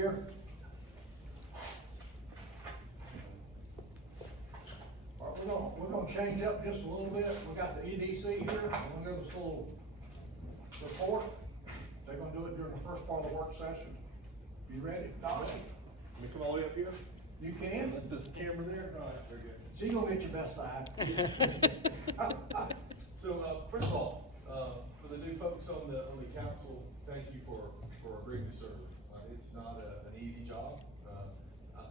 here. All right, we're gonna change up just a little bit. We got the EDC here. We're gonna do this little report. They're gonna do it during the first part of the work session. You ready? Doc? Let me come all the way up here. You can. That's the camera there. All right, very good. So you're gonna get your best side. So, first of all, for the new folks on the council, thank you for agreeing to serve. It's not an easy job.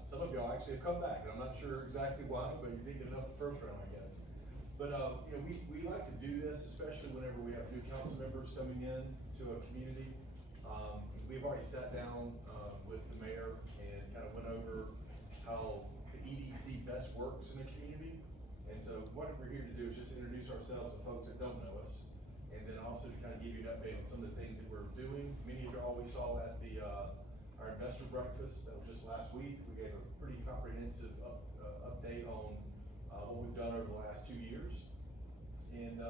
Some of y'all actually have come back, and I'm not sure exactly why, but you didn't get enough the first round, I guess. But, you know, we like to do this, especially whenever we have new council members coming in to a community. We've already sat down, with the mayor and kind of went over how the EDC best works in the community. And so what we're here to do is just introduce ourselves to folks that don't know us. And then also to kind of give you an update on some of the things that we're doing. Many of y'all we saw at the, our investor breakfast that was just last week. We gave a pretty comprehensive update on what we've done over the last 2 years. And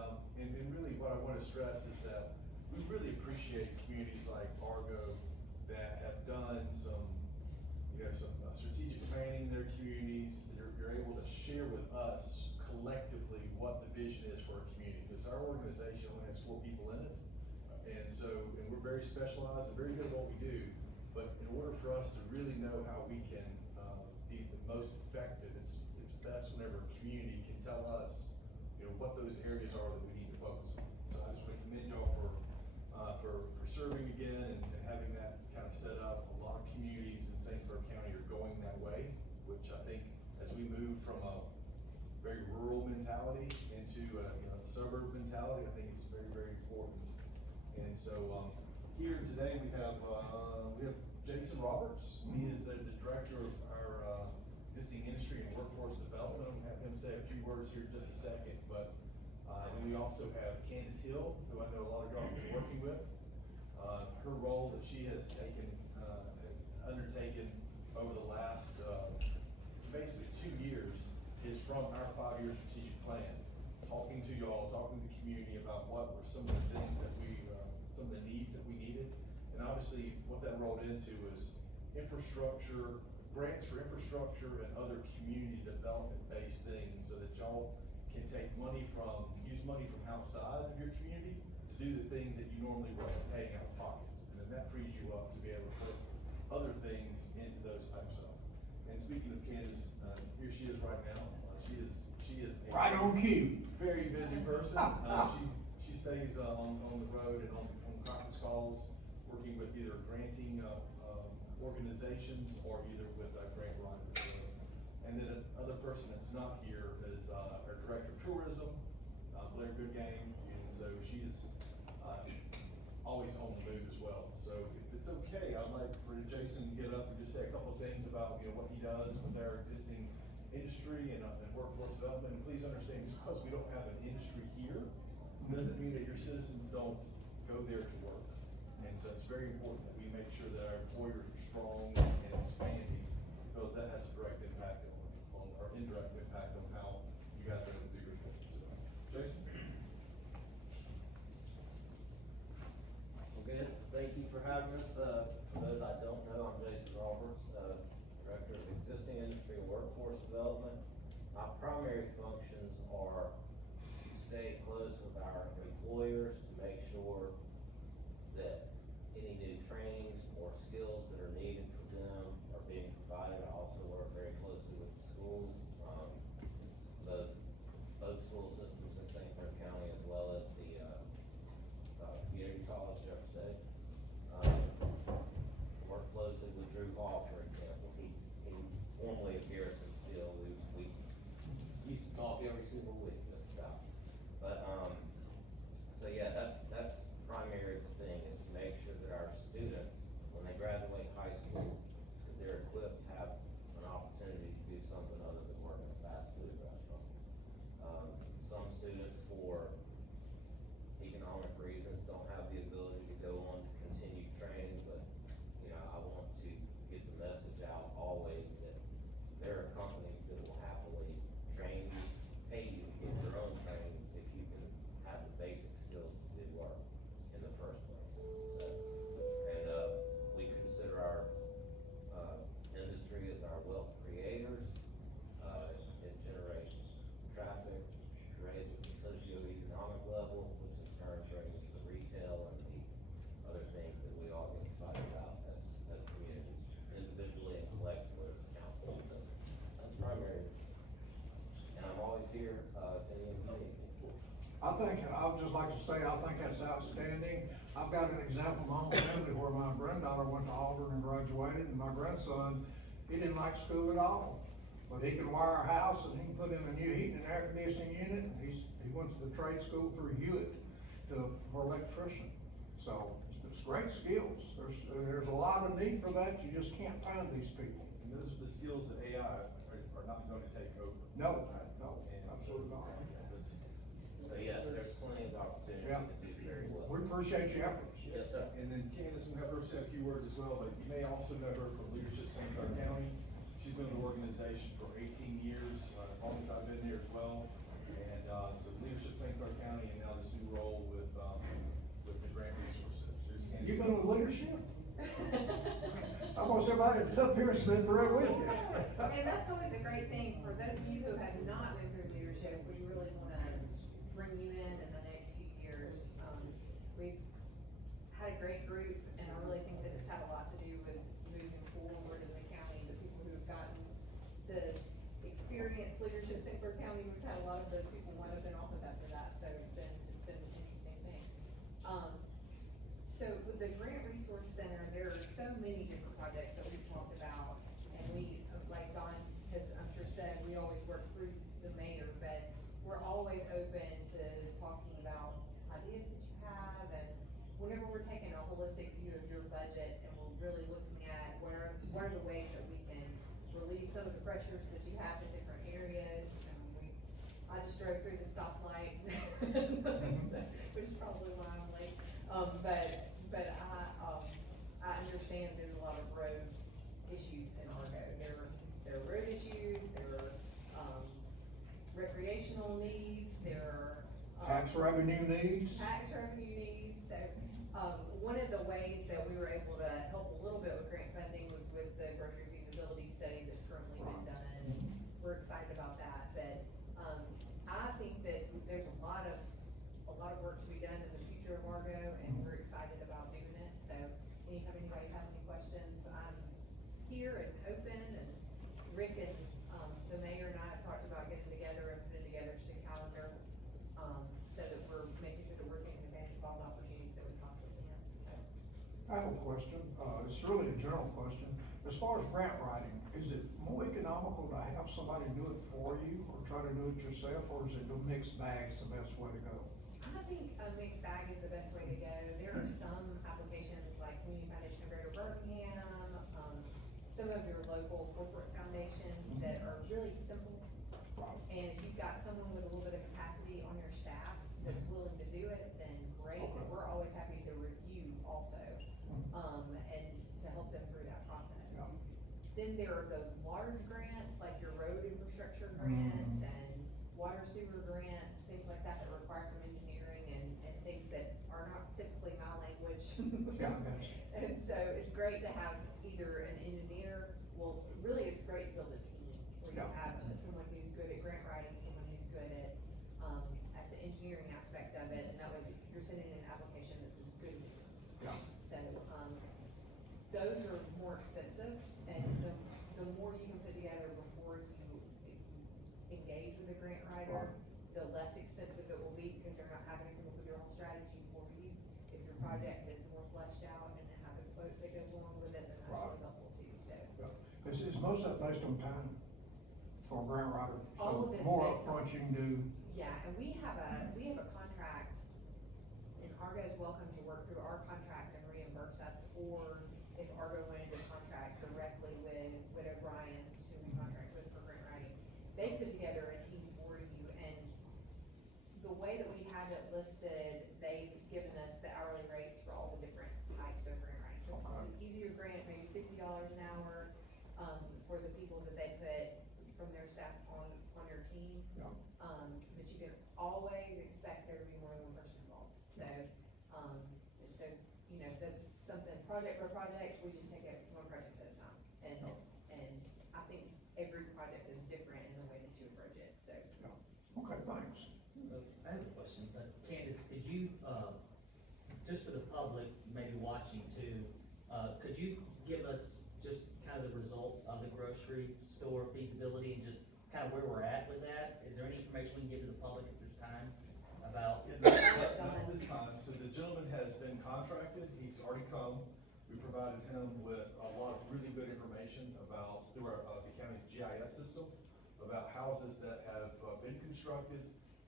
really what I want to stress is that we really appreciate communities like Argo that have done some, you know, some strategic planning in their communities. You're able to share with us collectively what the vision is for a community. Because our organization only has 4 people in it. And we're very specialized and very good at what we do. But in order for us to really know how we can be the most effective, it's best whenever a community can tell us, you know, what those areas are that we need to focus on. So I just want to commend y'all for serving again and having that kind of set up. A lot of communities in St. Clair County are going that way, which I think as we move from a very rural mentality into a suburb mentality, I think it's very, very important. And so here today we have Jason Roberts. He is the director of our existing industry and workforce development. I'm going to have him say a few words here in just a second. But then we also have Candace Hill, who I know a lot of y'all have been working with. Her role that she has undertaken over the last basically 2 years is from our 5-year strategic plan. Talking to y'all, talking to the community about what were some of the things that some of the needs that we needed. And obviously what that rolled into is infrastructure, grants for infrastructure and other community development based things so that y'all can use money from outside of your community to do the things that you normally were paying out of pocket. And then that frees you up to be able to put other things into those types of. And speaking of Candace, here she is right now. She is a Right on cue. Very busy person. She stays on the road and on conference calls, working with either granting organizations or either with grant writers. And then another person that's not here is our director of tourism, Blair Goodgame, and so she is always on the move as well. So if it's okay, I'd like for Jason to get up and just say a couple of things about what he does with our existing industry and workforce development. And please understand, just because we don't have an industry here, doesn't mean that your citizens don't go there to work. And so it's very important that we make sure that our employers are strong and expanding, because that has a direct impact on or indirect impact on how you guys are able to do your things. So, Jason? Well, good. Thank you for having us. For those I don't know, I'm Jason Roberts, Director of Existing Industry and Workforce Development. My primary functions are to stay close with our employers to make sure that any new trainings or skills that are needed for them are being provided. I also work very closely with the schools, both school systems in St. Clair County as well as the community college Jefferson. Work closely with Drew Hall, for example. He formerly of Garrison Steel. We used to talk every single week just about. But so yeah, that's the primary thing, is to make sure that our students, when they graduate high school, that they're equipped to have an opportunity to do something other than work in a fast food restaurant. Some students, for economic reasons, don't have the ability to go on to continue training, but I want to get the message out always that there say I think that's outstanding. I've got an example of my own family where my granddaughter went to Auburn and graduated, and my grandson, he didn't like school at all. But he can wire a house and he can put in a new heating and air conditioning unit, and he went to the trade school through Hewitt for electrician. So, it's great skills. There's a lot of need for that, you just can't find these people. And those are the skills that AI are not gonna take over. No, And absolutely not. So yes, there's plenty of opportunity Yeah. to do very well. We appreciate your efforts. Yes, sir. And then Candace, we have her say a few words as well, but you may also know her from Leadership St. Clair County. She's been with the organization for 18 years, as long as I've been there as well. And, so Leadership St. Clair County, and now this new role with the Grant Resource Center. Here's Candace. You've been with leadership? Almost everybody that's up here has been through with you. And that's always a great thing, for those of you who have not been through leadership, we really wanna bring you in the next few years. We've had a great group, and I really think that it's had a lot to do with moving forward in the county, the people who have gotten to experience leadership in Clair County, we've had a lot of those people wind up in office after that, so it's been an interesting thing. So with the Grant Resource Center, there are so many different projects that we've talked about, and we, like Don has, I'm sure said, we always work through the mayor, but we're always open to talking about ideas that you have, and whenever we're taking a holistic view of your budget, and we're really looking at what are the ways that we can relieve some of the pressures that you have in different areas, and I just drove through the stoplight, which is probably why I'm late, but I understand there's a lot of road issues in Argo. There are road issues, there are, recreational needs, there are. Tax revenue needs. Tax revenue needs, so, one of the ways that we were able to help a little bit with grant funding was with the grocery feasibility study that's currently been done, and we're excited about that, but, I think that there's a lot of work to be done in the future of Argo, and we're excited about doing it, so anytime anybody has any questions, I'm here and open, and Rick and, the mayor and I have talked about getting together and putting together just a calendar, so that we're making sure that we're taking advantage of all the opportunities that we possibly can, so. I have a question, it's really a general question. As far as grant writing, is it more economical to have somebody do it for you, or try to do it yourself, or is it a mixed bag's the best way to go? I think a mixed bag is the best way to go. There are some applications like Community Foundation of Greater Birmingham, some of your local corporate foundations that are really simple. And if you've got someone with a little bit of capacity on your staff that's willing to do it, then great. Okay. We're always happy to review also, and to help them through that process. Yeah. Then there are those large grants, like your road infrastructure grants and water sewer grants, things like that that require some engineering and things that are not typically my language. Yeah, I got you. And so it's great to have either an engineer, well, really it's great to build a team, where you Yeah. have someone who's good at grant writing, someone who's good at the engineering aspect of it, and that way you're sending in an application that's as good as you. Yeah. So, those are more expensive, and the more you can put together before you engage with a grant writer, the less expensive it will be, because they're not having to come up with your whole strategy for you. If your project is more fleshed out and it has a quote that goes along with it, then that's really helpful too, so. Yeah. Is most of that based on time for a grant writer? All So of it's more based upfront on- you can do. Yeah, and we have a contract, and Argo's welcome to work through our contract and reimburse us, or if Argo wanted to contract directly with O'Brien's, who we contract with for grant writing, they put together a team for you, and the way that we have it listed, they've given us the hourly rates for all the different types of grant writing. So if it's an easier grant, maybe $50 an hour, for the people that they put from their staff on your team. Yeah. But you can always expect there to be more than one person involved. So, that's something, project by project, we just take it one project at a time. And I think every project is different in the way that you approach it, so. Yeah. Okay, thanks. I have a question, Candace, could you, just for the public, maybe watching too, could you give us just kind of the results of the grocery store feasibility and just kind of where we're at with that? Is there any information we can give to the public at this time? about? Not this time, so the gentleman has been contracted, he's already come. We provided him with a lot of really good information about, through our, the county's GIS system, about houses that have been constructed,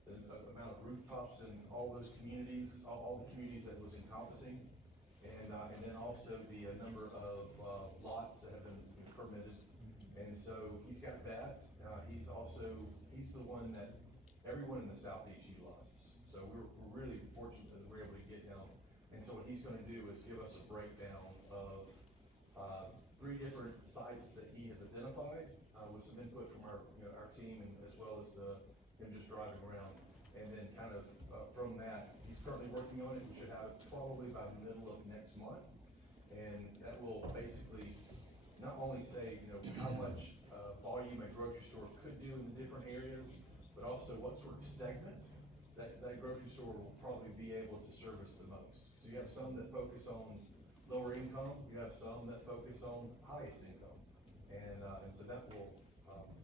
the amount of rooftops in all those communities, all the communities that it was encompassing, and then also the number of lots that have been permitted. And so he's got that. He's the one that everyone in the southeast utilizes. So we're really fortunate that we're able to get him. And so what he's gonna do is give us a breakdown of 3 different sites that he has identified, with some input from our, our team, and as well as him just driving around. And then kind of from that, he's currently working on it. We should have it probably by the middle of next month. And that will basically not only say, how much volume a grocery store could do in the different areas, but also what sort of segment that grocery store will probably be able to service the most. So you have some that focus on lower income, you have some that focus on highest income. And so that will,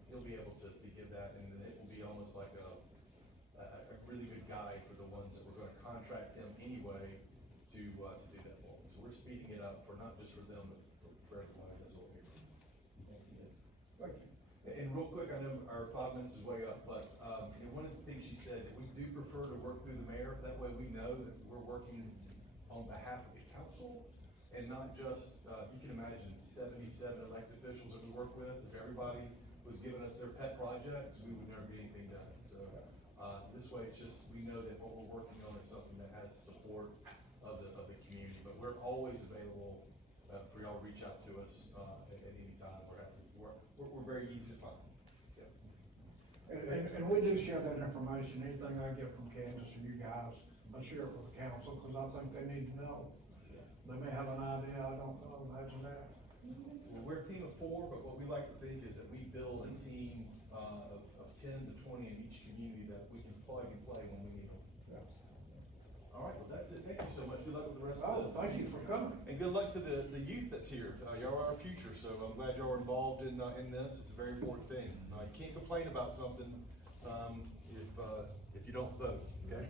he'll be able to give that, and then it will be almost like a really good guide for the ones that we're gonna contract them anyway to do that for them. So we're speeding it up for not just for them, but for everybody that's over here. Thank you. And real quick, I know our 5 minutes is way up, but one of the things she said, that we do prefer to work through the mayor. That way we know that we're working on behalf of the council, and not just, you can imagine 77 elected officials that we work with. If everybody was giving us their pet projects, we would never get anything done. So this way, it's just, we know that what we're working on is something that has support of the community. But we're always available for y'all to reach out to us at any time. We're very easy to find. And we do share that information. Anything I get from Kansas or you guys, I share it with the council, because I think they need to know. They may have an idea, I don't know, imagine that. Well, we're a team of 4, but what we like to think is that we build a team of 10 to 20 in each community that we can plug and play when we need them. Yeah. All right, well, that's it. Thank you so much. Good luck with the rest of Oh, thank you for coming. And good luck to the youth that's here. Y'all are our future, so I'm glad y'all are involved in this. It's a very important thing. You can't complain about something if you don't vote, okay?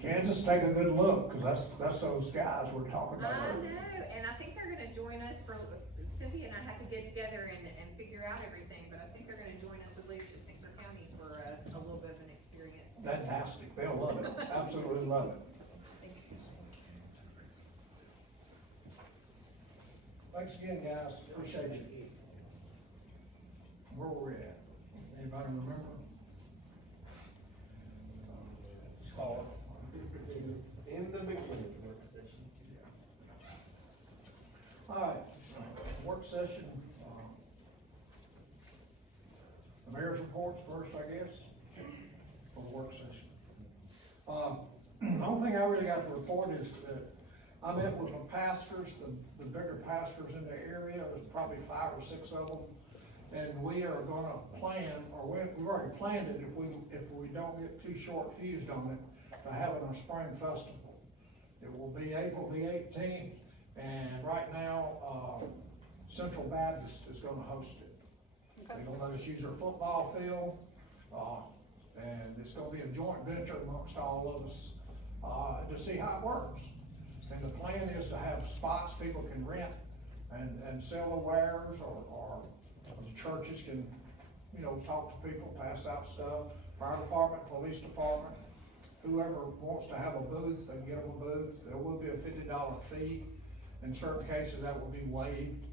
Kansas, take a good look, because that's those guys we're talking about. I know, and I think they're gonna join us Cynthia and I have to get together and figure out everything, but I think they're gonna join us with leadership in St. Clair County for a little bit of an experience. Fantastic, they'll love it, absolutely love it. Thanks again, guys, appreciate you. Where were we at? Anybody remember? In the beginning. All right, work session. The mayor's reports first, I guess, for the work session. The only thing I really got to report is that I met with the pastors, the bigger pastors in the area. There's probably 5 or 6 of them. And we are gonna plan, or we've already planned it, if we don't get too short fused on it, to have it on Spring Festival. It will be April the 18th, and right now, Central Baptist is gonna host it. They're gonna let us use their football field, and it's gonna be a joint venture amongst all of us, to see how it works. And the plan is to have spots people can rent and sell their wares, or the churches can, talk to people, pass out stuff. Fire department, police department, whoever wants to have a booth, they can get them a booth. There will be a $50 fee. In certain cases, that will be waived.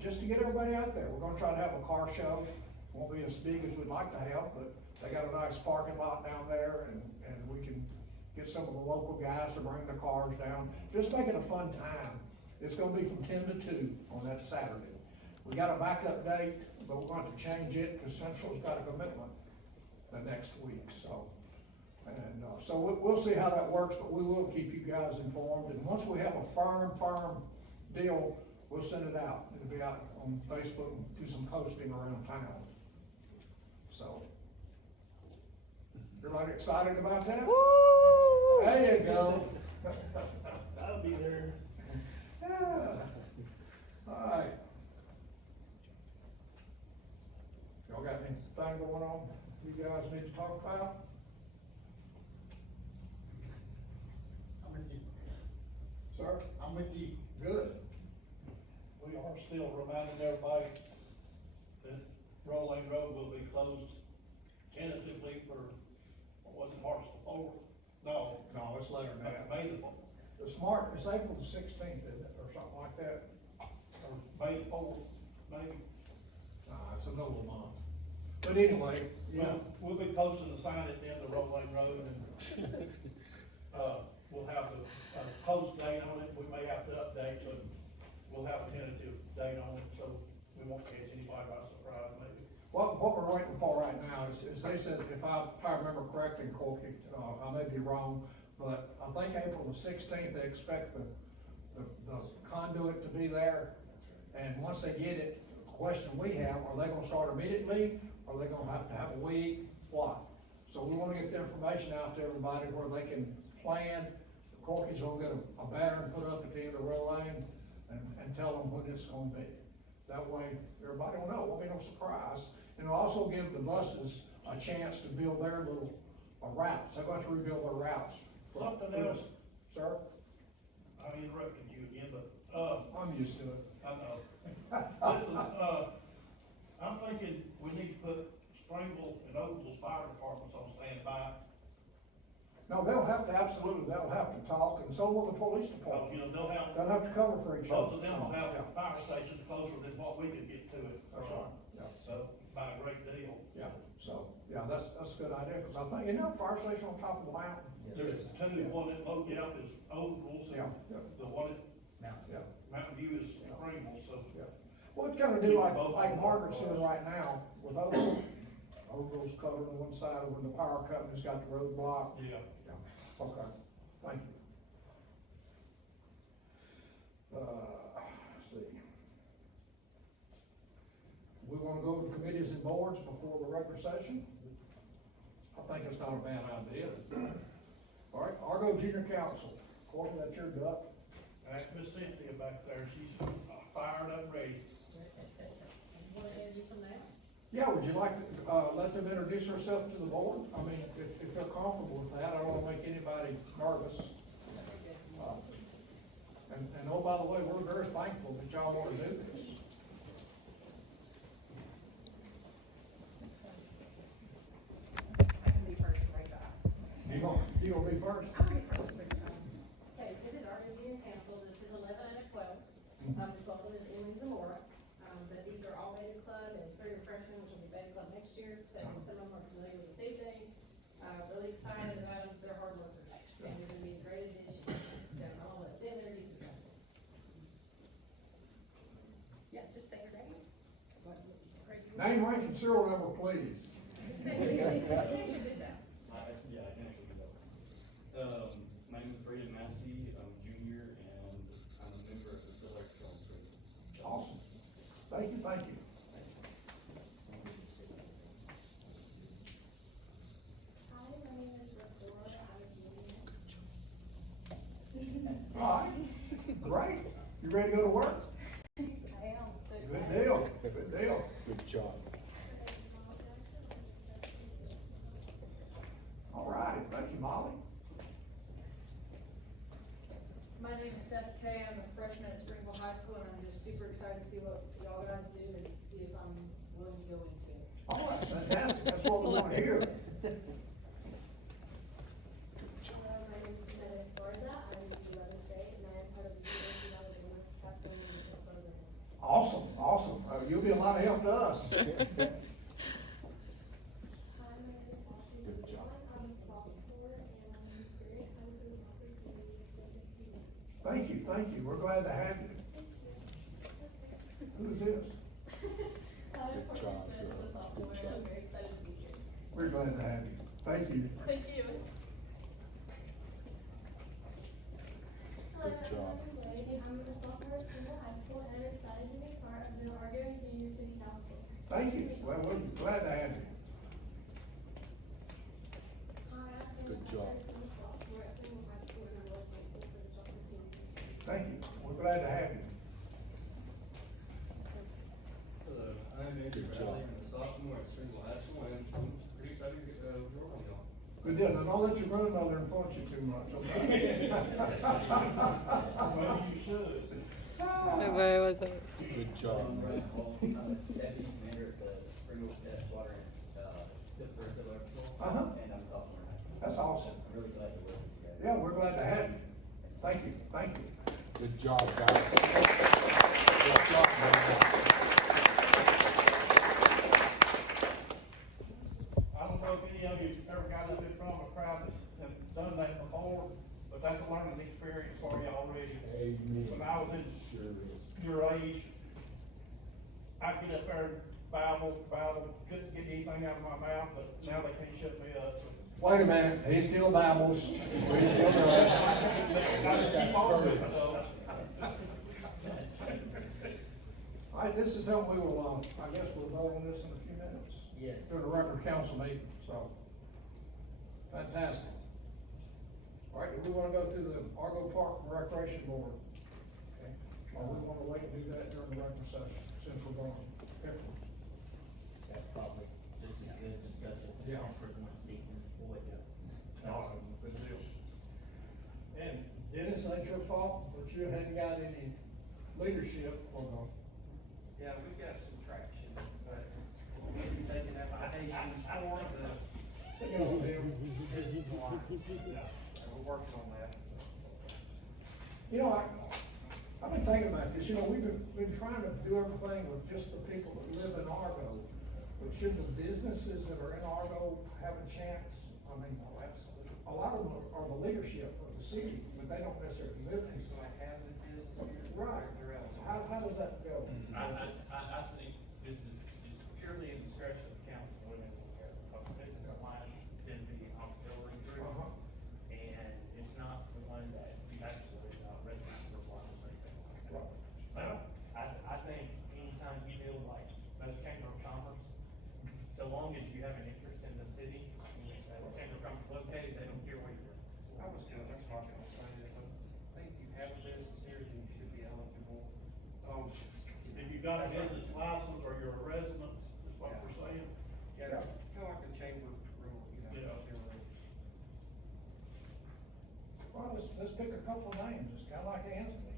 Just to get everybody out there. We're gonna try to have a car show. Won't be as big as we'd like to have, but they got a nice parking lot down there, and we can get some of the local guys to bring the cars down. Just make it a fun time. It's gonna be from 10 to 2 on that Saturday. We got a backup date, but we're going to change it, because Central's got a commitment the next week, so. And, so we'll see how that works, but we will keep you guys informed. And once we have a firm deal, we'll send it out. It'll be out on Facebook and do some posting around town. So, everybody excited about that? Woo! There you go. I'll be there. Yeah. All right. Y'all got anything going on you guys need to talk about? Good. We are still reminding everybody that Roll Lane Road will be closed tentatively for, what was it, March the 4th? No, No, it's later than that. May the 4th, It's April the 16th, isn't it, or something like that? or May the 4th, maybe. Nah, it's another month. But anyway, yeah, We'll be posting the sign at the end of Roll Lane Road, and, we'll have the, post date on it, we may have to update, but we'll have a tentative date on it, so we won't catch anybody by surprise, maybe. what we're waiting for right now is they said, if I remember correctly, Corky, I may be wrong, but I think April the 16th, they expect the conduit to be there. And once they get it, the question we have, are they gonna start immediately? Are they gonna have to have a week? What? So we wanna get the information out to everybody where they can plan. Corky's gonna get a banner and put up at the end of the road lane and tell them when it's gonna be. That way, everybody will know, won't be no surprise. And it'll also give the buses a chance to build their little routes. They're going to rebuild their routes. Something else. Sir? I interrupted you again, but, I'm used to it. I know. Listen, I'm thinking we need to put Springville and Oakville's fire departments on standby. No, they'll have to, absolutely, they'll have to talk, and so will the police department. You know, they'll have, They'll have to cover for each other. both of them will have Yeah. fire stations closer than what we could get to it. That's right, yeah. So, by a great deal. Yeah, so, yeah, that's a good idea, because I think, isn't there a fire station on top of the mountain? There's two, the one that located up is Oakville's, Yeah, and yeah. the one at Yeah, Mountain View is Springville, so. yeah. Well, it's gonna do like Margaret's doing right now with Oakville's covered on one side, when the power company's got the road blocked. Yeah. Yeah, okay, thank you. Let's see. We wanna go to committees and boards before the regular session? I think it's not a bad idea. All right, Argo Junior Council, Courtney, that's your duck. That's Miss Cynthia back there, she's fired up, ready. Want to introduce them now? Yeah, would you like to, let them introduce herself to the board? I mean, if they're comfortable with that, I don't wanna make anybody nervous. And oh, by the way, we're very thankful that y'all wanna do this. I can be first, right, guys. You gonna be first? I'm ready for it. Okay, this is Argo Junior Council, this is 11 out of 12. The 12th one is Emmons and Zamora. But these are all Beta Club and three are freshmen, which will be Beta Club next year. So some of them are familiar with the food day. Really excited about them, they're hard workers. And they're gonna be a great addition. So I'll let them introduce themselves. Yeah, just say your name. Name, rank, and serial number, please. You should do that. Yeah, I can actually do that. My name is Braden Massey, I'm a junior, and I'm a member of the Select Film Group. Awesome. Thank you, thank you. Hi, my name is Rebecca. I'm a junior. All right, great. You ready to go to work? I am. Good deal, good deal. Good job. All right, thank you, Molly. My name is Steph Kay, I'm a freshman at Springville High School, and I'm just super excited to see what y'all guys do and see if I'm willing to go into it. All right, fantastic, that's what we want to hear. Hello, my name is Netta Esparza. I'm in 11th grade, and I am part of the University of Alabama Castle Leadership Program. Awesome, awesome. You'll be a lot of help to us. Hi, my name is Ashley. Good job. I'm a sophomore, and I'm very excited for the soccer team. Thank you, thank you. We're glad to have you. Who's this? I'm Good job, a girl. sophomore, Good and I'm job. very excited to be here. We're glad to have you. Thank you. Thank you. Hello, Good job. I'm Blake. I'm a sophomore at Springville High School, and I'm excited to be part of the Argo Junior City Council. Thank you. Well, we're glad to have you. Hi, I'm Good Taylor job. Pettis. I'm a sophomore at Springville High School, and I'm really thankful for the soccer team. Thank you. We're glad to have you. Hello, I'm Andrew Good job. Bradley, I'm a sophomore at Springville High School, and I'm pretty excited to get, work on y'all. Good deal. Now, don't let your grandmother influence you too much, okay? Well, you should. Everybody was like, Good job. Deputy Commander at the Springfield Test Water, for Civil Air Patrol. And I'm a sophomore in high school. That's awesome. I'm really glad to work with you guys. Yeah, we're glad to have you. Thank you, thank you. Good job, guys. Good job, man. I don't know if any of you ever got up in front of a crowd and done that before, but that's a learning experience for you already. Amen. When I was in Sure is. your age, I'd get up there and babble, couldn't get anything out of my mouth, but now they can't shut me up. Wait a minute, he still babbles. He still does. I just keep on doing it, though. All right, this is something we will, I guess we'll vote on this in a few minutes. Yes. During the regular council meeting, so. Fantastic. All right, do we wanna go through the Argo Park and Recreation Board? Okay. Or we wanna wait and do that during the regular session, since we're going? Okay. That's probably just as good, discuss it. Yeah. For the next evening, we'll wait up. All right, good deal. And Dennis, it ain't your fault, but you hadn't got any leadership for the. Yeah, we got some traction, but we're taking applications for the, You know, business alliance. Yeah, and we're working on that, so. You know, I've been thinking about this, you know, we've been trying to do everything with just the people that live in Argo. But should the businesses that are in Argo have a chance? I mean, a lot of them are the leadership of the city, but they don't necessarily live in the Things city. like housing business. Right. They're out. How does that go? I think this is purely in discretion of the council when they look at it, because business alliance tend to be auxiliary group. Uh-huh. And it's not the one that you have to worry about residential requirements or anything like that. Right. So, I think anytime you deal like most chamber of commerce, so long as you have an interest in the city, and the chamber of commerce located, they don't care where you're. I was gonna, that's what I was gonna say, is I think if you have a business here, then you should be eligible. If you got a business license or you're a resident, is what we're saying. Yeah, kinda like a chamber rule, you know. Yeah. chamber rule. Well, let's pick a couple of names, it's kinda like Anthony,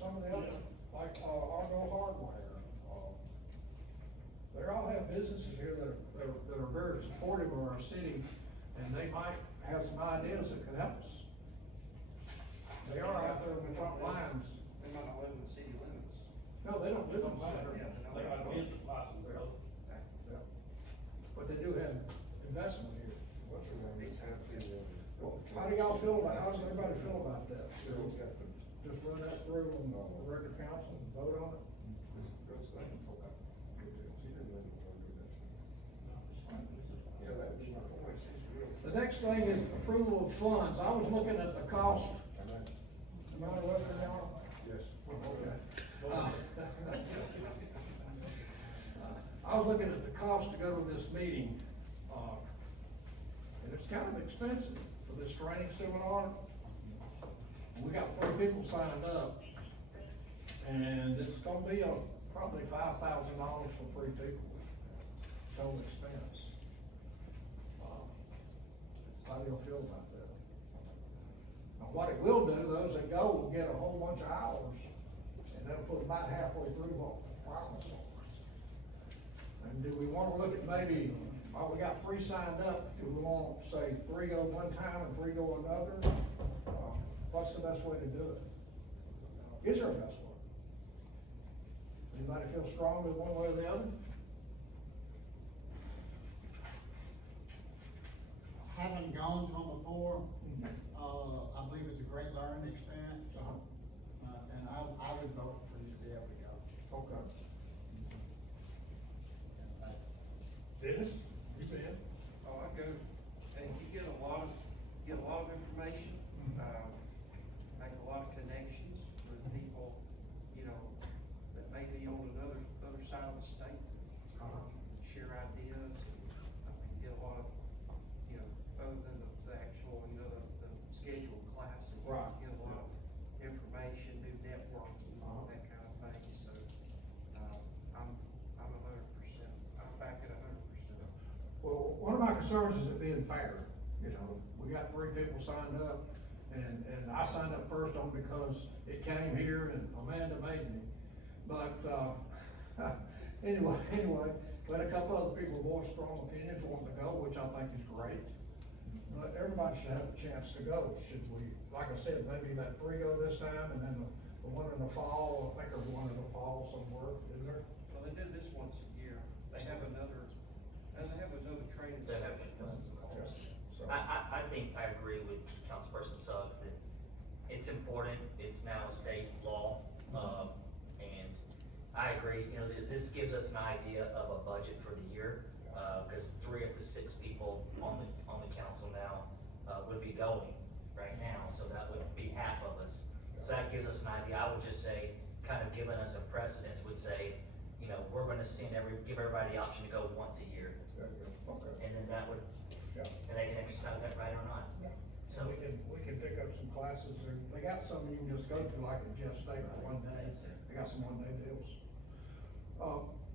some of the other, like, Argo Hardware. They all have businesses here that are very supportive of our city, and they might have some ideas that could help us. They are out there in the front lines. They might not live in the city limits. No, they don't live in Flagler. Yeah, They got a business license, Yeah. though. Yeah. But they do have investment here. Well, how do y'all feel about, how does everybody feel about that? Just run that through on the regular council and vote on it? The next thing is approval of funds. I was looking at the cost. Am I interrupting y'all? Yes. Okay. I was looking at the cost to go to this meeting, and it's kind of expensive for this training seminar. We got 4 people signed up, and it's gonna be probably $5,000 for 3 people, total expense. How do you feel about that? Now, what it will do, those that go will get a whole bunch of hours, and that'll put about halfway through what the requirements are. And do we wanna look at maybe, we got 3 signed up, do we wanna say 3 go one time and 3 go another? What's the best way to do it? Is there a best way? Anybody feel strongly one way or the other? Haven't gone to them before, I believe it's a great learning experience, and I would vote for you to be able to go. Okay. Dennis, you been? Oh, I go, and you get a lot of information, make a lot of connections with people, you know, that may be on another side of the state. Share ideas, I mean, get a lot of, you know, other than the actual, you know, the scheduled classes. Right. Get a lot of information, new networking, that kind of thing, so, I'm 100%, I'm back at 100%. Well, one of my concerns is it being fair, you know, we got 3 people signed up, And I signed up first on because it came here and Amanda made me. But, anyway, but a couple other people voiced strong opinions wanting to go, which I think is great. But everybody should have a chance to go, should we, like I said, maybe let 3 go this time, and then the one in the fall, I think there's one in the fall somewhere, isn't there? Well, they do this once a year. They have another training They have session. So, I think I agree with Councilperson Suggs that it's important, it's now state law, and I agree, you know, this gives us an idea of a budget for the year, cause 3 of the 6 people on the council now, would be going right now, so that would be half of us. So that gives us an idea. I would just say, kind of giving us a precedence would say, you know, we're gonna give everybody the option to go once a year. okay. And then that would, Yeah. and they can exercise that right or not. So we can pick up some classes, they got some you can just go to, like at Jeff State for one day, they got some one-day deals.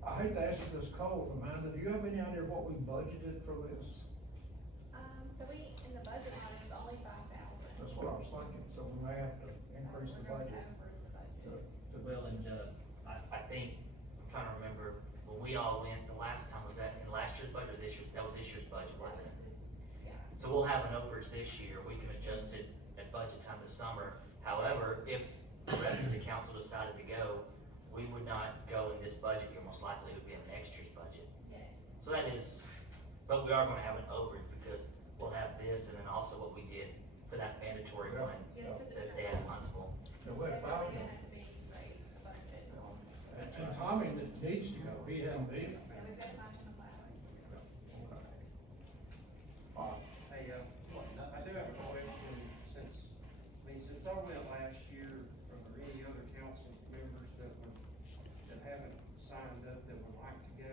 I hate to ask you this cold, Amanda, do you have any idea what we budgeted for this? So we, in the budget line, is only 5,000. That's what I was thinking, so we may have to increase the We're going budget. over the budget. Well, and, I think, I'm trying to remember, when we all went, the last time, was that in last year's budget, or this year, that was this year's budget, wasn't it? Yeah. So we'll have an overage this year, we can adjust it at budget time this summer. However, if the rest of the council decided to go, we would not go in this budget year, most likely it would be in next year's budget. Yes. So that is, but we are gonna have an overage, because we'll have this, and then also what we did for that mandatory Yeah. one, Yeah, so that they had in Huntsville. So They're we're probably five. gonna have to be raised the budget. And Tommy needs to go, he hadn't been. Yeah, we've got much in the class. Hey, I do have a question, since I went last year, are there any other council members that haven't signed up that would like to go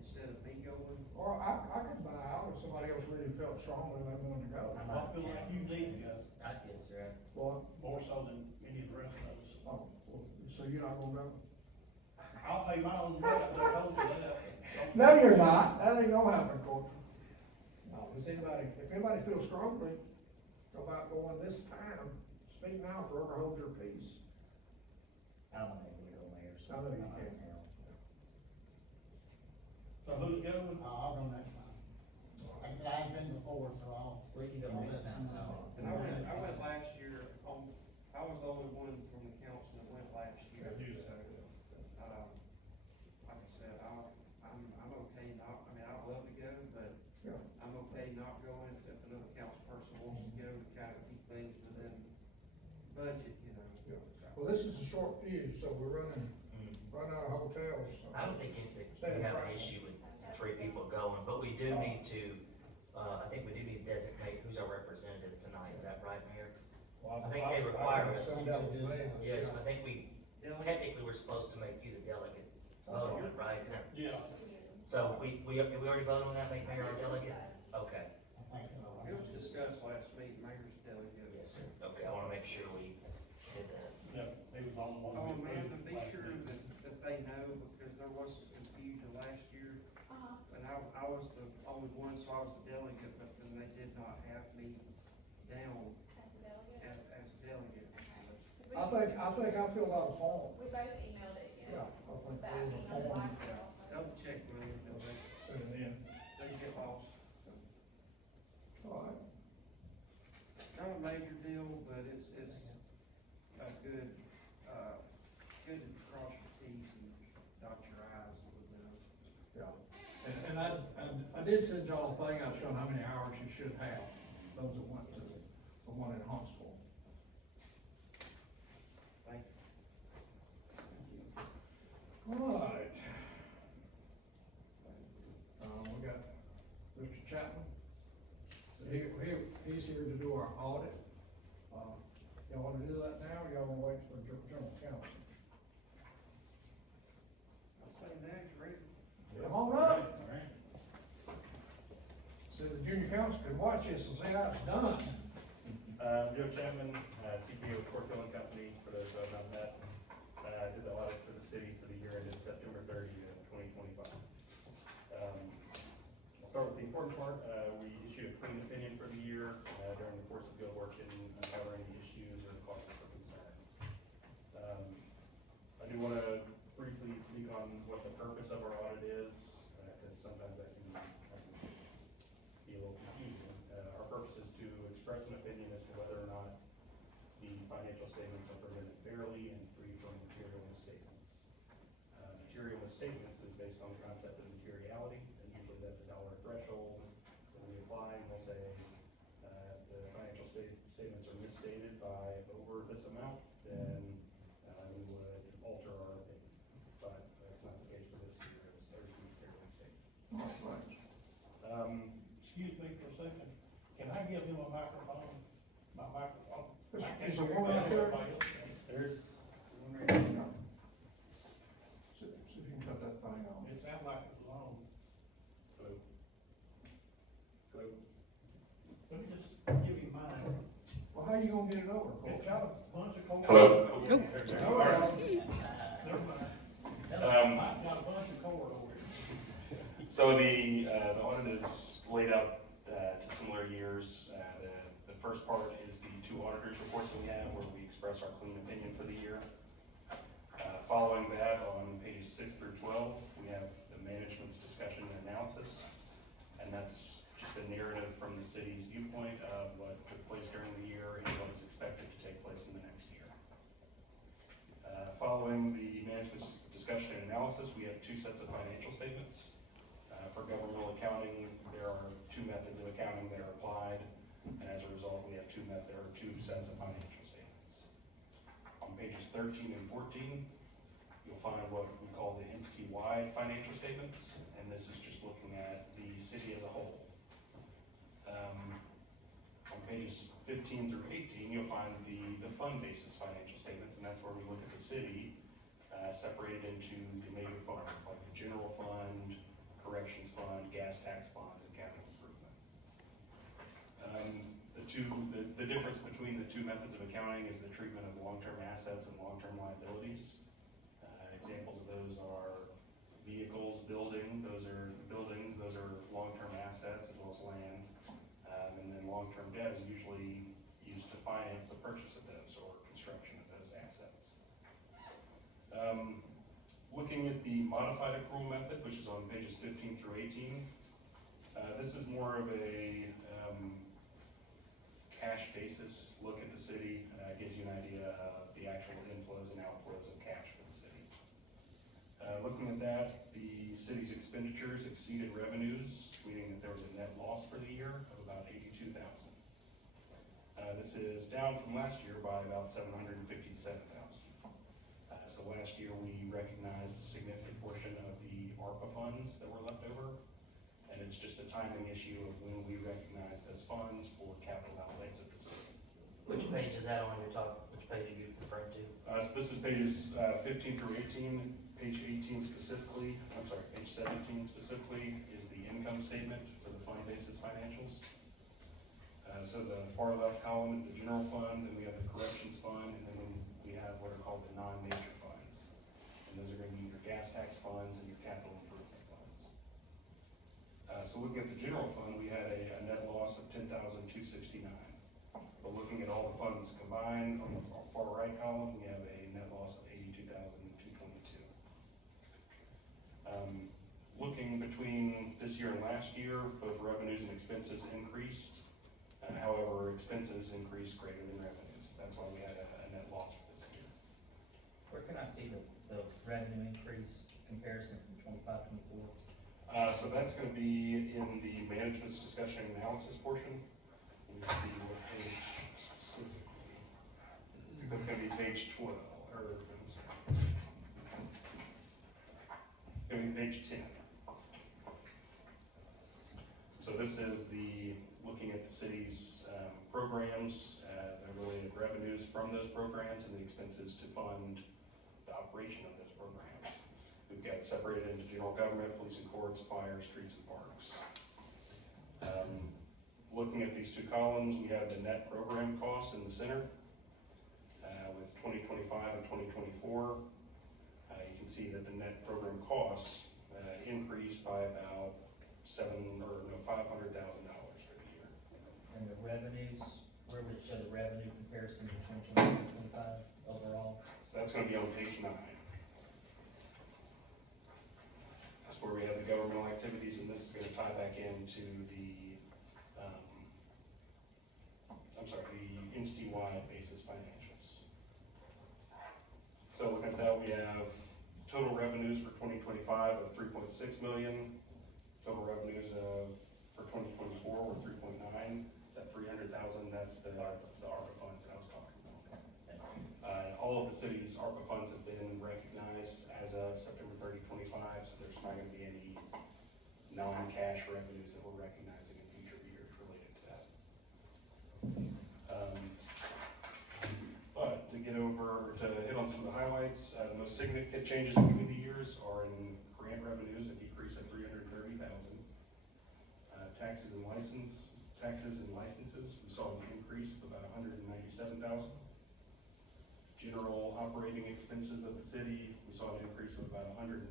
instead of me going? Or I could buy out if somebody else really felt strongly they wanted to go. I feel like you need to go, I guess, right? Well, more so than any of the rest of us. well, so you're not gonna go? I'll pay my own way up there, hold to that. No, you're not, that ain't gonna happen, Court. No, if anybody feels strongly about going this time, speak now, forever hold your peace. I'm not able to go, Mayor, so. I know you I'm out of can't. town. So who's going? I'll go next time. I've been before, so We can go next time, so. And I went last year, I was the only one from the council that went last year. Like I said, I'm okay not, I mean, I'd love to go, but Yeah. I'm okay not going if another council person wants to go to kind of keep things within budget, you know. Yeah. Well, this is a short fuse, so we're running out of hotels. So. I don't think we have an issue with 3 people going, but we do need to, I think we do need to designate who's our representative tonight, is that right, Mayor? Well, I think they require us. Send out the mail. Yes, I think technically we're supposed to make you the delegate, vote on it, right? Is that- Yeah. So did we already vote on that, make Mayor our delegate? Okay, It was discussed last meeting, mayor's delegate. yes, sir. Okay, I wanna make sure we did that. Yeah, he was on one. Oh, Amanda, be sure that they know, because there was some confusion last year. And I was the only one, so I was the delegate, but then they did not have me down As a delegate. as delegate. I think I filled out a form. We both emailed it, yes. Yeah, I think That there's a emailed form. last year also. Double check with them, Put it in. they get lost. All right. Not a major deal, but it's a good, good to cross your T's and dot your I's a little bit. Yeah. And I did send y'all a thing out showing how many hours you should have, those that went to the one in Huntsville. Thank you. All right. We got Mr. Chapman. So he's here to do our audit. Y'all wanna do that now, or y'all wanna wait for the general counsel? I'll say next, ready? Come on up. So the junior counsel can watch this and see how it's done. Joe Chapman, CPA with Corkville and Company, for those who have not met. I did the audit for the city for the year ended September 30th, 2025. I'll start with the important part. We issued a clean opinion for the year during the course of field work in fairly and free from material misstatements. Material misstatements is based on the concept of materiality, and usually that's a dollar threshold that we apply, and we'll say, the financial statements are misstated by over this amount, then, we would alter our opinion. But that's not the case for this year, it's everything's fairly stated. Excuse me for a second, can I give him a microphone? My microphone? Is- I can't is there hear one right him, there? everybody else can. There's one right here. See if you can cut that thing on. It sounds like it's long. Hello. Hello. Let me just give you mine. Well, how you gonna get it over, It's Coach? got a bunch of cords. Hello. All right. Never mind. I've got a bunch of cord over here. So the audit is laid out, to similar years. The first part is the 2 auditors reports that we have, where we express our clean opinion for the year. Following that, on pages 6 through 12, we have the management's discussion and analysis. And that's just a narrative from the city's viewpoint of what took place during the year and what is expected to take place in the next year. Following the management's discussion and analysis, we have 2 sets of financial statements. For governmental accounting, there are 2 methods of accounting that are applied, and as a result, we have 2 sets of financial statements. On pages 13 and 14, you'll find what we call the entity-wide financial statements, and this is just looking at the city as a whole. On pages 15 through 18, you'll find the fund basis financial statements, and that's where we look at the city separated into the major funds, like the general fund, corrections fund, gas tax bonds, and capital improvement. The difference between the 2 methods of accounting is the treatment of long-term assets and long-term liabilities. Examples of those are vehicles, buildings, those are long-term assets as well as land. And then long-term debt is usually used to finance the purchase of those or construction of those assets. Looking at the modified accrual method, which is on pages 15 through 18, this is more of a cash basis look at the city. Gives you an idea of the actual inflows and outflows of cash for the city. Looking at that, the city's expenditures exceeded revenues, meaning that there was a net loss for the year of about $82,000. This is down from last year by about $757,000. So last year we recognized a significant portion of the ARPA funds that were left over, and it's just a timing issue of when we recognize those funds for capital outlays at the city. Which page is that on your top, which page are you referring to? So this is pages 15 through 18. Page 18 specifically, I'm sorry, page 17 specifically is the income statement for the fund basis financials. So the far left column is the general fund, then we have the corrections fund, and then we have what are called the non-major funds. And those are going to be your gas tax funds and your capital improvement funds. So looking at the general fund, we had a net loss of $10,269. But looking at all the funds combined, on the far right column, we have a net loss of $82,222. Looking between this year and last year, both revenues and expenses increased. However, expenses increased greater than revenues. That's why we had a net loss for this year. Where can I see the revenue increase comparison from 25, 24? So that's going to be in the management's discussion and analysis portion. Let me see what page specifically. I think that's going to be page 12, or it's going to be page 10. So this is looking at the city's programs, the related revenues from those programs, and the expenses to fund the operation of those programs. We've got it separated into general government, police and courts, fire, streets, and parks. Looking at these 2 columns, we have the net program costs in the center. With 2025 and 2024, you can see that the net program costs increased by about $500,000 for the year. And the revenues, where would it show the revenue comparison between 20 and 25 overall? So that's going to be on page 9. That's where we have the governmental activities, and this is going to tie back into the entity-wide basis financials. with that, we have total revenues for 2025 of 3.6 million. Total revenues for 2024 were 3.9. That 300,000, that's the ARPA funds that I was talking about. All of the city's ARPA funds have been recognized as of September 30, 25, so there's not going to be any non-cash revenues that we're recognizing in future years related to that. But to hit on some of the highlights, the most significant changes between the years are in grant revenues, a decrease of 330,000. Taxes and licenses, we saw an increase of about 197,000. General operating expenses of the city, we saw an increase of about 106.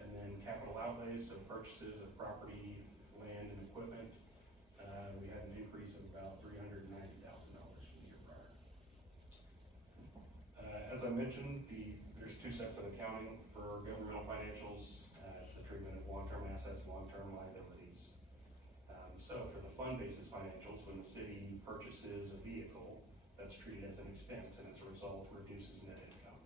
And then capital outlays, so purchases of property, land, and equipment, we had an increase of about $390,000 from the year prior. As I mentioned, there's two sets of accounting for governmental financials. It's the treatment of long-term assets, long-term liabilities. So for the fund basis financials, when the city purchases a vehicle, that's treated as an expense, and as a result, reduces net income.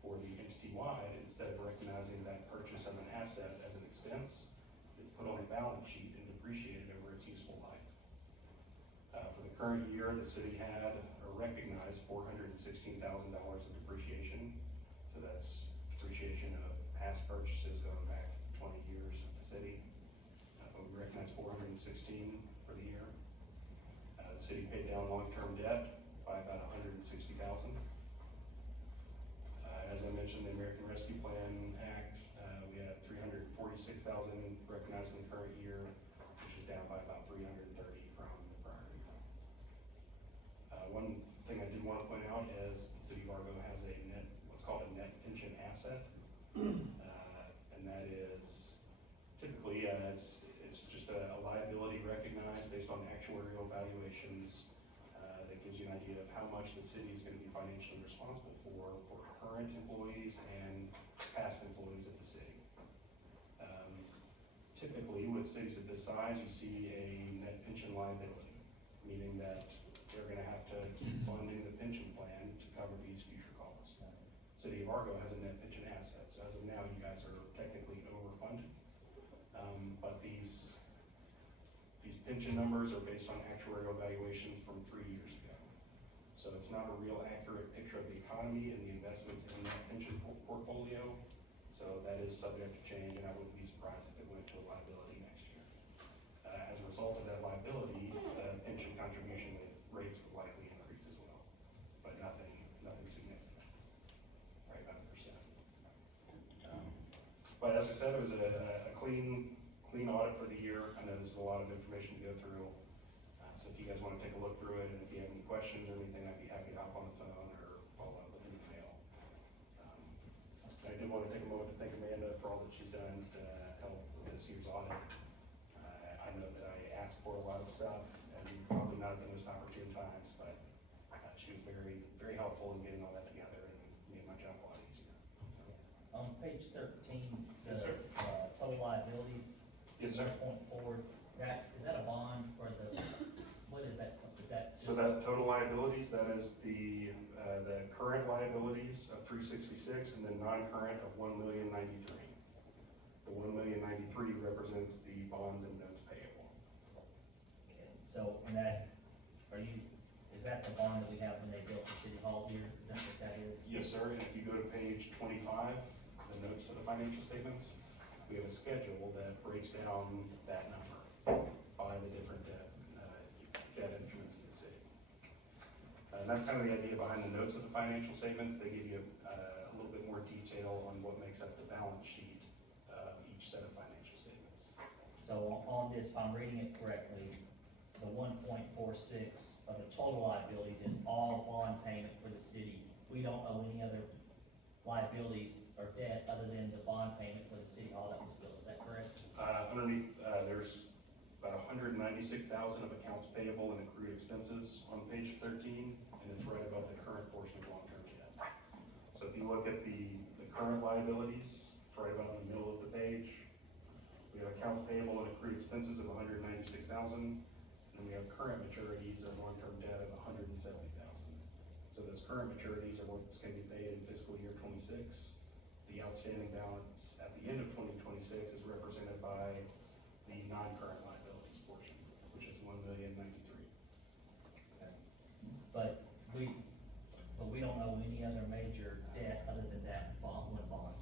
For the entity-wide, instead of recognizing that purchase of an asset as an expense, it's put on the balance sheet and depreciated over its useful life. For the current year, the city had or recognized $416,000 of depreciation. So that's depreciation of past purchases going back 20 years of the city. We recognized 416 for the year. The city paid down long-term debt by about 160,000. As I mentioned, the American Rescue Plan Act, we had 346,000 recognized in the current year, which is down by about 330 from the prior year. One thing I did want to point out is the city of Argo has what's called a net pension asset, and that is typically it's just a liability recognized based on actuarial valuations that gives you an idea of how much the city is going to be financially responsible for current employees and past employees of the city. Typically, with cities of this size, you see a net pension liability, meaning that they're going to have to keep funding the pension plan to cover these future costs. City of Argo has a net pension asset, so as of now, you guys are technically overfunded. But these pension numbers are based on actuarial valuations from 3 years ago. So it's not a real accurate picture of the economy and the investments in that pension portfolio. So that is subject to change, and I wouldn't be surprised if it went to a liability next year. As a result of that liability, the pension contribution rates would likely increase as well, but nothing significant, right, about 1%. But as I said, it was a clean audit for the year. I know this is a lot of information to go through. So if you guys want to take a look through it, and if you have any questions or anything, I'd be happy to hop on the phone or follow up with an email. I did want to take a moment to thank Amanda for all that she's done to help with this year's audit. I know that I asked for a lot of stuff, and probably not at the most opportune times, but she was very, very helpful in getting all that together and made my job a lot easier. On page 13, Yes, sir. Total liabilities. Yes, sir. 1.4, is that a bond or what is that? Is that So that total liabilities, that is the current liabilities of 366, and then non-current of 1,093,000. The 1,093,000 represents the bonds and notes payable. Okay, so, and that, is that the bond that we have when they built the city hall here? Is that what that is? Yes, sir, and if you go to page 25, the notes to the financial statements, we have a schedule that breaks down that number by the different debt instruments in the city. And that's kind of the idea behind the notes of the financial statements. They give you a little bit more detail on what makes up the balance sheet of each set of financial statements. So on this, if I'm reading it correctly, the 1.46 of the total liabilities is all bond payment for the city. We don't owe any other liabilities or debt other than the bond payment for the city hall that was built. Is that correct? Underneath, there's about 196,000 of accounts payable and accrued expenses on page 13, and it's right above the current portion of long-term debt. So if you look at the current liabilities, it's right about in the middle of the page. We have accounts payable and accrued expenses of 196,000, and we have current maturities of long-term debt of 170,000. So those current maturities are what's going to be paid twenty-six. The outstanding balance at the end of 2026 is represented by the non-current liabilities portion, which is $1,093,000. But we don't owe any other major debt other than that bond, one bond.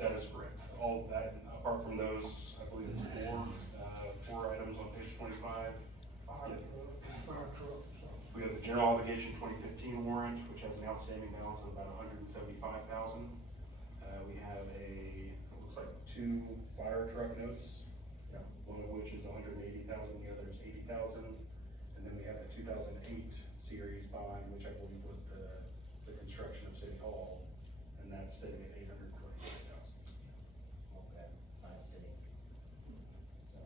That is correct. All of that, apart from those, I believe it's four items on page 25. Fire truck, so. We have the general obligation 2015 warrant, which has an outstanding balance of about $175,000. We have it looks like 2 fire truck notes. Yeah. One of which is $180,000, the other is $80,000. And then we have the 2008 series bond, which I believe was the construction of City Hall, and that's sitting at $825,000. Okay, I see. So,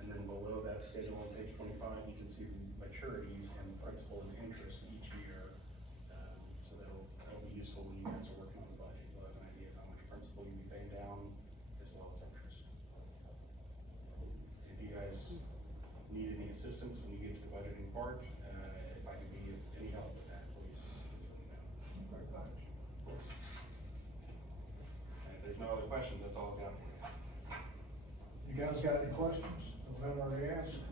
And then below that schedule on page 25, you can see the maturities and principal and interest each year. So that'll be useful when you guys are working on the budget. You'll have an idea of how much principal you'll be paying down as well as interest. If you guys need any assistance when you get to the budgeting part, if I can be of any help with that, please let me know. Okay, thanks. And if there's no other questions, that's all I've got for you. You guys got any questions? I've already asked.